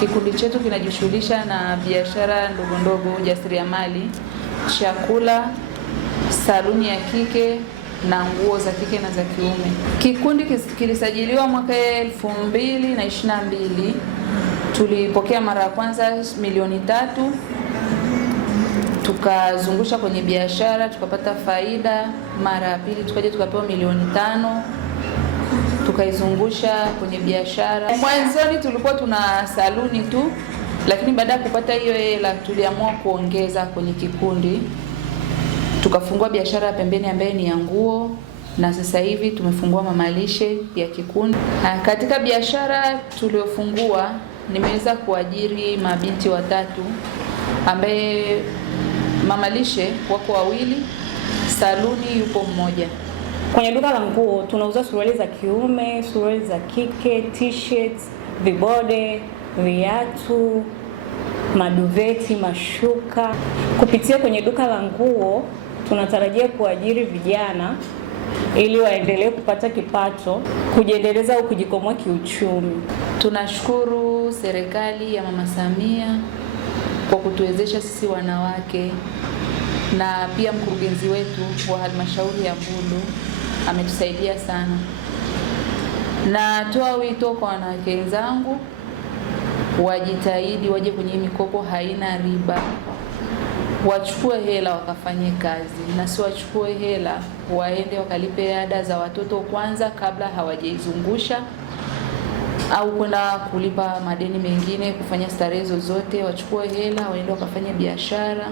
Kikundi chetu kinajishughulisha na biashara ndogo ndogo, ujasiriamali, chakula, saluni ya kike na nguo za kike na za kiume. Kikundi kilisajiliwa mwaka 2022. Tulipokea mara ya kwanza milioni 3, tukazungusha kwenye biashara tukapata faida. Mara ya pili tukaja tukapewa milioni 5, tukaizungusha kwenye biashara. Mwanzoni tulikuwa tuna saluni tu, lakini baada ya kupata hiyo hela tuliamua kuongeza kwenye kikundi. Tukafungua biashara ya pembeni ambayo ni ya nguo, na sasa hivi tumefungua mamalishe ya kikundi. Katika biashara tuliofungua nimeweza kuajiri mabinti 3 ambaye mamalishe wako 2, saluni yupo 1. Kwenye duka la nguo tunauza suruali za kiume, suruali za kike, t-shirts, vibode, viatu, maduveti, mashuka. Kupitia kwenye duka la nguo tunatarajia kuajiri vijana ili waendelee kupata kipato, kujiendeleza au kujikomboa kiuchumi. Tunashukuru serikali ya Mama Samia kwa kutuwezesha sisi wanawake, na pia mkurugenzi wetu wa halmashauri ya Mbulu ametusaidia sana. Natoa wito kwa wanawake wenzangu wajitahidi, waje kwenye mikopo haina riba, wachukue hela wakafanye kazi, na si wachukue hela waende wakalipe ada za watoto kwanza kabla hawajaizungusha, au kwenda kulipa madeni mengine, kufanya starehe zozote. Wachukue hela waende wakafanye biashara.